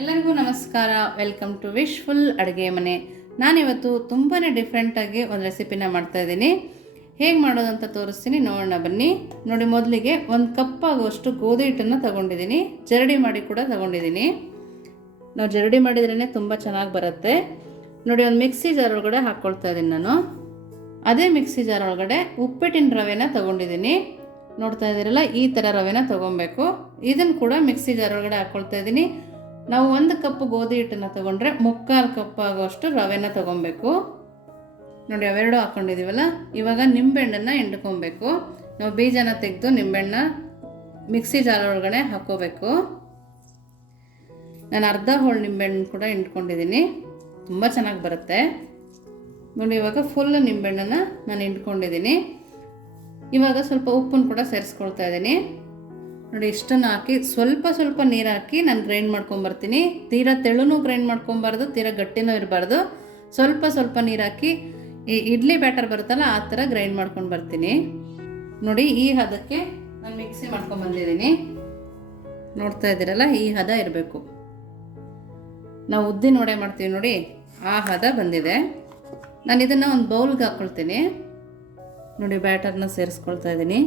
ಎಲ್ಲರಿಗೂ ನಮಸ್ಕಾರ. Welcome to wishful ಅಡುಗೆ ಮನೆ. ನಾನಿವತ್ತು ತುಂಬಾ ಡಿಫ್ರೆಂಟಾಗಿ ಒಂದು ರೆಸಿಪಿನ ಮಾಡ್ತಾ ಇದ್ದೀನಿ. ಹೇಗೆ ಮಾಡೋದು ಅಂತ ತೋರಿಸ್ತೀನಿ. ನೋಡೋಣ, ಬನ್ನಿ. ನೋಡಿ, ಮೊದಲಿಗೆ ಒಂದು ಕಪ್ ಆಗುವಷ್ಟು ಗೋಧಿ ಹಿಟ್ಟನ್ನು ತಗೊಂಡಿದ್ದೀನಿ. ಜರಡಿ ಮಾಡಿ ಕೂಡ ತಗೊಂಡಿದ್ದೀನಿ. ನಾವು ಜರಡಿ ಮಾಡಿದ್ರೇ ತುಂಬ ಚೆನ್ನಾಗಿ ಬರುತ್ತೆ. ನೋಡಿ, ಒಂದು ಮಿಕ್ಸಿ ಜಾರ್ ಒಳಗಡೆ ಹಾಕ್ಕೊಳ್ತಾ ಇದ್ದೀನಿ ನಾನು. ಅದೇ ಮಿಕ್ಸಿ ಜಾರ್ ಒಳಗಡೆ ಉಪ್ಪಿಟ್ಟಿನ ರವೆನ ತಗೊಂಡಿದ್ದೀನಿ. ನೋಡ್ತಾ ಇದ್ದೀರಲ್ಲ, ಈ ಥರ ರವೆನ ತೊಗೊಬೇಕು. ಇದನ್ನು ಕೂಡ ಮಿಕ್ಸಿ ಜಾರ್ ಒಳಗಡೆ ಹಾಕ್ಕೊಳ್ತಾ ಇದ್ದೀನಿ. ನಾವು ಒಂದು ಕಪ್ ಗೋಧಿ ಹಿಟ್ಟನ್ನು ತೊಗೊಂಡ್ರೆ ಮುಕ್ಕಾಲು ಕಪ್ ಆಗೋಷ್ಟು ರವೆನ ತಗೊಬೇಕು. ನೋಡಿ, ಅವೆರಡು ಹಾಕ್ಕೊಂಡಿದ್ದೀವಲ್ಲ ಇವಾಗ ನಿಂಬೆಹಣ್ಣನ್ನು ಹಿಂಡ್ಕೊಬೇಕು. ನಾವು ಬೀಜನ ತೆಗೆದು ನಿಂಬೆಹಣ್ಣ ಮಿಕ್ಸಿ ಜಾಲ ಒಳಗಡೆ ಹಾಕ್ಕೋಬೇಕು. ನಾನು ಅರ್ಧ ಹೋಳು ನಿಂಬೆಹಣ್ಣು ಕೂಡ ಹಿಂಡ್ಕೊಂಡಿದ್ದೀನಿ ತುಂಬ ಚೆನ್ನಾಗಿ ಬರುತ್ತೆ. ನೋಡಿ, ಇವಾಗ ಫುಲ್ ನಿಂಬೆಹಣ್ಣನ್ನು ನಾನು ಹಿಂಡ್ಕೊಂಡಿದ್ದೀನಿ ಇವಾಗ ಸ್ವಲ್ಪ ಉಪ್ಪನ್ನು ಕೂಡ ಸೇರಿಸ್ಕೊಳ್ತಾ ಇದ್ದೀನಿ. ನೋಡಿ, ಇಷ್ಟನ್ನು ಹಾಕಿ, ಸ್ವಲ್ಪ ಸ್ವಲ್ಪ ನೀರು ಹಾಕಿ ನಾನು ಗ್ರೈಂಡ್ ಮಾಡ್ಕೊಂಬರ್ತೀನಿ. ತೀರಾ ತೆಳುನೂ ಗ್ರೈಂಡ್ ಮಾಡ್ಕೊಬಾರ್ದು, ತೀರಾ ಗಟ್ಟಿನೂ ಇರಬಾರ್ದು. ಸ್ವಲ್ಪ ಸ್ವಲ್ಪ ನೀರು ಹಾಕಿ, ಈ ಇಡ್ಲಿ ಬ್ಯಾಟರ್ ಬರುತ್ತಲ್ಲ, ಆ ಥರ ಗ್ರೈಂಡ್ ಮಾಡ್ಕೊಂಡು ಬರ್ತೀನಿ ನೋಡಿ, ಈ ಹದಕ್ಕೆ ನಾನು ಮಿಕ್ಸಿ ಮಾಡ್ಕೊಂಬಂದಿದ್ದೀನಿ. ನೋಡ್ತಾ ಇದ್ದೀರಲ್ಲ, ಈ ಹದ ಇರಬೇಕು. ನಾವು ಉದ್ದಿನ ವಡೆ ಮಾಡ್ತೀವಿ ನೋಡಿ, ಆ ಹದ ಬಂದಿದೆ. ನಾನು ಇದನ್ನು ಒಂದು ಬೌಲ್ಗೆ ಹಾಕ್ಕೊಳ್ತೀನಿ ನೋಡಿ, ಬ್ಯಾಟರ್ನ ಸೇರಿಸ್ಕೊಳ್ತಾ ಇದ್ದೀನಿ.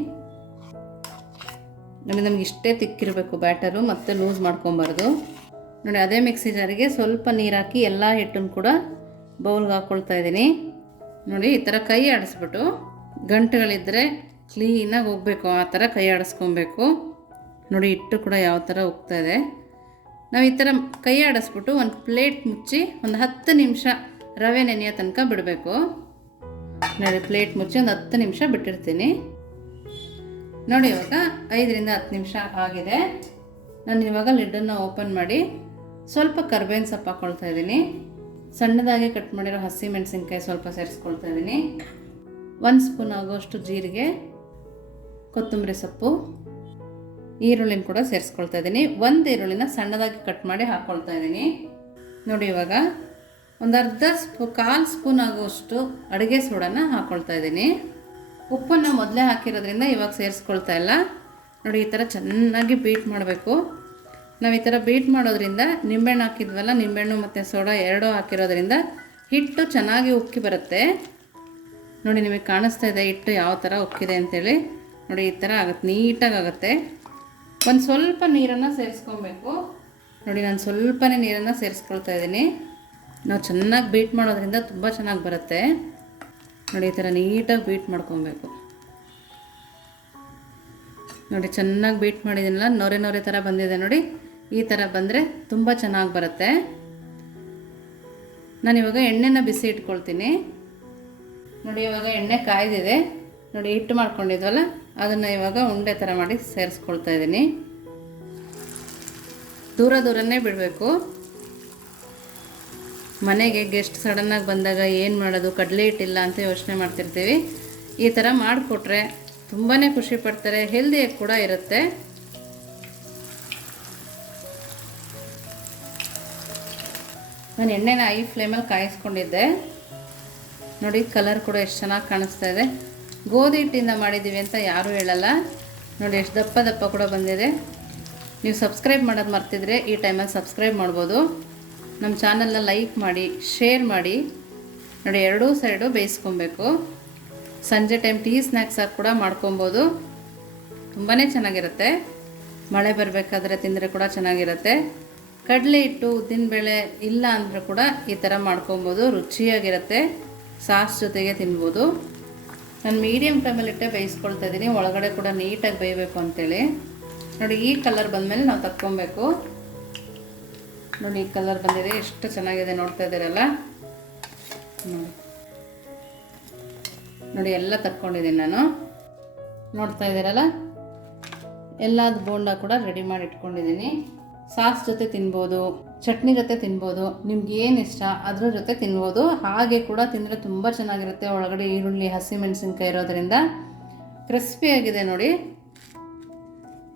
ನೋಡಿ, ನಮ್ಗೆ ಇಷ್ಟೇ ತಿಕ್ಕಿರಬೇಕು ಬ್ಯಾಟರು, ಮತ್ತೆ ಲೂಸ್ ಮಾಡ್ಕೊಬಾರ್ದು. ನೋಡಿ, ಅದೇ ಮಿಕ್ಸಿ ಜಾರಿಗೆ ಸ್ವಲ್ಪ ನೀರು ಹಾಕಿ ಎಲ್ಲ ಹಿಟ್ಟನ್ನು ಕೂಡ ಬೌಲ್ಗೆ ಹಾಕ್ಕೊಳ್ತಾ ಇದ್ದೀನಿ. ನೋಡಿ, ಈ ಥರ ಕೈ ಆಡಿಸ್ಬಿಟ್ಟು ಗಂಟುಗಳಿದ್ದರೆ ಕ್ಲೀನಾಗಿ ಹೋಗಬೇಕು, ಆ ಥರ ಕೈ ಆಡಿಸ್ಕೊಬೇಕು. ನೋಡಿ, ಹಿಟ್ಟು ಕೂಡ ಯಾವ ಥರ ಹೋಗ್ತಾ ಇದೆ. ನಾವು ಈ ಥರ ಕೈ ಆಡಿಸ್ಬಿಟ್ಟು ಒಂದು ಪ್ಲೇಟ್ ಮುಚ್ಚಿ ಒಂದು ಹತ್ತು ನಿಮಿಷ ರವೆ ನೆನೆಯೋ ತನಕ ಬಿಡಬೇಕು. ನೋಡಿ, ಪ್ಲೇಟ್ ಮುಚ್ಚಿ ಒಂದು ಹತ್ತು ನಿಮಿಷ ಬಿಟ್ಟಿರ್ತೀನಿ. ನೋಡಿ, ಇವಾಗ ಐದರಿಂದ ಹತ್ತು ನಿಮಿಷ ಆಗಿದೆ. ನಾನು ಇವಾಗ ಲಿಡ್ಡನ್ನು ಓಪನ್ ಮಾಡಿ ಸ್ವಲ್ಪ ಕರ್ಬೇವಿನ ಸೊಪ್ಪು ಹಾಕ್ಕೊಳ್ತಾ ಇದ್ದೀನಿ. ಸಣ್ಣದಾಗಿ ಕಟ್ ಮಾಡಿರೋ ಹಸಿ ಮೆಣಸಿನ್ಕಾಯಿ ಸ್ವಲ್ಪ ಸೇರಿಸ್ಕೊಳ್ತಾ ಇದ್ದೀನಿ. ಒಂದು ಸ್ಪೂನ್ ಆಗೋಷ್ಟು ಜೀರಿಗೆ, ಕೊತ್ತಂಬರಿ ಸೊಪ್ಪು, ಈರುಳ್ಳಿನ ಕೂಡ ಸೇರಿಸ್ಕೊಳ್ತಾ ಇದ್ದೀನಿ. ಒಂದು ಈರುಳ್ಳಿನ ಸಣ್ಣದಾಗಿ ಕಟ್ ಮಾಡಿ ಹಾಕ್ಕೊಳ್ತಾ ಇದ್ದೀನಿ. ನೋಡಿ, ಇವಾಗ ಒಂದು ಅರ್ಧ ಸ್ಪೂ, ಕಾಲು ಸ್ಪೂನ್ ಆಗುವಷ್ಟು ಅಡುಗೆ ಸೋಡನ್ನು ಹಾಕ್ಕೊಳ್ತಾ ಇದ್ದೀನಿ. ಉಪ್ಪನ್ನು ಮೊದಲೇ ಹಾಕಿರೋದ್ರಿಂದ ಇವಾಗ ಸೇರಿಸ್ಕೊಳ್ತಾ ಇಲ್ಲ. ನೋಡಿ, ಈ ಥರ ಚೆನ್ನಾಗಿ ಬೀಟ್ ಮಾಡಬೇಕು. ನಾವು ಈ ಥರ ಬೀಟ್ ಮಾಡೋದ್ರಿಂದ ನಿಂಬೆಹಣ್ಣು ಹಾಕಿದ್ವಲ್ಲ, ನಿಂಬೆಹಣ್ಣು ಮತ್ತು ಸೋಡಾ ಎರಡೂ ಹಾಕಿರೋದ್ರಿಂದ ಹಿಟ್ಟು ಚೆನ್ನಾಗಿ ಉಕ್ಕಿ ಬರುತ್ತೆ. ನೋಡಿ, ನಿಮಗೆ ಕಾಣಿಸ್ತಾ ಇದೆ ಹಿಟ್ಟು ಯಾವ ಥರ ಉಕ್ಕಿದೆ ಅಂತೇಳಿ. ನೋಡಿ, ಈ ಥರ ಆಗುತ್ತೆ ನೀಟಾಗಿ ಆಗುತ್ತೆ ಒಂದು ಸ್ವಲ್ಪ ನೀರನ್ನು ಸೇರಿಸ್ಕೊಬೇಕು. ನೋಡಿ, ನಾನು ಸ್ವಲ್ಪನೇ ನೀರನ್ನು ಸೇರಿಸ್ಕೊಳ್ತಾ ಇದ್ದೀನಿ. ನಾವು ಚೆನ್ನಾಗಿ ಬೀಟ್ ಮಾಡೋದ್ರಿಂದ ತುಂಬ ಚೆನ್ನಾಗಿ ಬರುತ್ತೆ. ನೋಡಿ, ಈ ಥರ ನೀಟಾಗಿ ಬೀಟ್ ಮಾಡ್ಕೊಬೇಕು. ನೋಡಿ, ಚೆನ್ನಾಗಿ ಬೀಟ್ ಮಾಡಿದ್ದೀನಲ್ಲ ನೊರೆ ನೊರೆ ಥರ ಬಂದಿದೆ ನೋಡಿ. ಈ ಥರ ಬಂದರೆ ತುಂಬ ಚೆನ್ನಾಗಿ ಬರುತ್ತೆ. ನಾನು ಇವಾಗ ಎಣ್ಣೆನ ಬಿಸಿ ಇಟ್ಕೊಳ್ತೀನಿ. ನೋಡಿ, ಇವಾಗ ಎಣ್ಣೆ ಕಾಯ್ದಿದೆ. ನೋಡಿ, ಹಿಟ್ಟು ಮಾಡ್ಕೊಂಡಿದ್ವಲ್ಲ, ಅದನ್ನು ಇವಾಗ ಉಂಡೆ ಥರ ಮಾಡಿ ಸೇರಿಸ್ಕೊಳ್ತಾ ಇದ್ದೀನಿ ದೂರ ದೂರನೇ ಬಿಡಬೇಕು. ಮನೆಗೆ ಗೆಸ್ಟ್ ಸಡನ್ನಾಗಿ ಬಂದಾಗ ಏನು ಮಾಡೋದು, ಕಡಲೆ ಹಿಟ್ಟಿಲ್ಲ ಅಂತ ಯೋಚನೆ ಮಾಡ್ತಿರ್ತೀವಿ. ಈ ಥರ ಮಾಡಿಕೊಟ್ರೆ ತುಂಬಾ ಖುಷಿ ಪಡ್ತಾರೆ ಹೆಲ್ದಿಯಾಗಿ ಕೂಡ ಇರುತ್ತೆ. ನಾನು ಎಣ್ಣೆನ ಐ ಫ್ಲೇಮಲ್ಲಿ ಕಾಯಿಸ್ಕೊಂಡಿದ್ದೆ. ನೋಡಿ ಕಲರ್ ಕೂಡ ಎಷ್ಟು ಚೆನ್ನಾಗಿ ಕಾಣಿಸ್ತಾ ಇದೆ. ಗೋಧಿ ಹಿಟ್ಟಿಂದ ಮಾಡಿದ್ದೀವಿ ಅಂತ ಯಾರೂ ಹೇಳಲ್ಲ. ನೋಡಿ, ಎಷ್ಟು ದಪ್ಪ ದಪ್ಪ ಕೂಡ ಬಂದಿದೆ. ನೀವು ಸಬ್ಸ್ಕ್ರೈಬ್ ಮಾಡೋದು ಮರ್ತಿದ್ರೆ ಈ ಟೈಮಲ್ಲಿ ಸಬ್ಸ್ಕ್ರೈಬ್ ಮಾಡ್ಬೋದು. ನಮ್ಮ ಚಾನಲ್ನ ಲೈಕ್ ಮಾಡಿ, ಶೇರ್ ಮಾಡಿ. ನೋಡಿ, ಎರಡೂ ಸೈಡು ಬೇಯಿಸ್ಕೊಬೇಕು. ಸಂಜೆ ಟೈಮ್ ಟೀ ಸ್ನ್ಯಾಕ್ಸ್ ಆಗಿ ಕೂಡ ಮಾಡ್ಕೊಬೋದು. ತುಂಬಾ ಚೆನ್ನಾಗಿರುತ್ತೆ. ಮಳೆ ಬರಬೇಕಾದ್ರೆ ತಿಂದರೆ ಕೂಡ ಚೆನ್ನಾಗಿರುತ್ತೆ. ಕಡಲೆ ಹಿಟ್ಟು ಉದ್ದಿನಬೇಳೆ ಇಲ್ಲ ಅಂದರೂ ಕೂಡ ಈ ಥರ ಮಾಡ್ಕೊಬೋದು. ರುಚಿಯಾಗಿರುತ್ತೆ. ಸಾಸ್ ಜೊತೆಗೆ ತಿನ್ಬೋದು. ನಾನು ಮೀಡಿಯಮ್ ಟೈಮಲ್ಲಿಟ್ಟೆ ಬೇಯಿಸ್ಕೊಳ್ತಾ ಇದ್ದೀನಿ. ಒಳಗಡೆ ಕೂಡ ನೀಟಾಗಿ ಬೇಯಬೇಕು ಅಂತೇಳಿ. ನೋಡಿ, ಈ ಕಲರ್ ಬಂದಮೇಲೆ ನಾವು ತಕ್ಕೊಬೇಕು. ನೋಡಿ ಕಲರ್ ಬಂದಿದೆ. ಎಷ್ಟು ಚೆನ್ನಾಗಿದೆ ನೋಡ್ತಾ ಇದ್ದೀರಲ್ಲ? ನೋಡಿ. ನೋಡಿ, ಎಲ್ಲ ತಕ್ಕೊಂಡಿದ್ದೀನಿ ನಾನು. ನೋಡ್ತಾ ಇದ್ದೀರಲ್ಲ? ಎಲ್ಲದ ಬೋಂಡ ಕೂಡ ರೆಡಿ ಮಾಡಿ ಇಟ್ಕೊಂಡಿದ್ದೀನಿ. ಸಾಸ್ ಜೊತೆ ತಿನ್ಬೋದು, ಚಟ್ನಿ ಜೊತೆ ತಿನ್ಬೋದು, ನಿಮ್ಗೆ ಏನು ಇಷ್ಟ ಅದ್ರ ಜೊತೆ ತಿನ್ಬೋದು. ಹಾಗೆ ಕೂಡ ತಿಂದರೆ ತುಂಬ ಚೆನ್ನಾಗಿರುತ್ತೆ. ಒಳಗಡೆ ಈರುಳ್ಳಿ ಹಸಿಮೆಣಸಿನ್ಕಾಯಿ ಇರೋದ್ರಿಂದ ಕ್ರಿಸ್ಪಿಯಾಗಿದೆ ನೋಡಿ.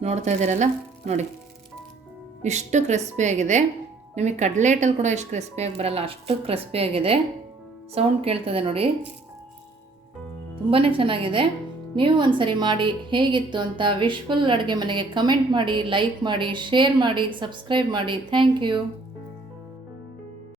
ನೋಡ್ತಾ ಇದ್ದೀರಲ್ಲ? ನೋಡಿ. ಇಷ್ಟು ಕ್ರಿಸ್ಪಿಯಾಗಿದೆ ನಿಮಗೆ ಕಡಲೆ ಕೂಡ ಎಷ್ಟು ಕ್ರಿಸ್ಪಿಯಾಗಿ ಬರಲ್ಲ, ಅಷ್ಟು ಕ್ರಿಸ್ಪಿಯಾಗಿದೆ ಸೌಂಡ್ ಕೇಳ್ತದೆ ನೋಡಿ. ತುಂಬಾ ಚೆನ್ನಾಗಿದೆ. ನೀವು ಒಂದ್ಸರಿ ಮಾಡಿ, ಹೇಗಿತ್ತು ಅಂತ ವಿಶ್ಫುಲ್ ಅಡುಗೆ ಮನೆಗೆ ಕಮೆಂಟ್ ಮಾಡಿ ಲೈಕ್ ಮಾಡಿ ಶೇರ್ ಮಾಡಿ ಸಬ್ಸ್ಕ್ರೈಬ್ ಮಾಡಿ. Thank you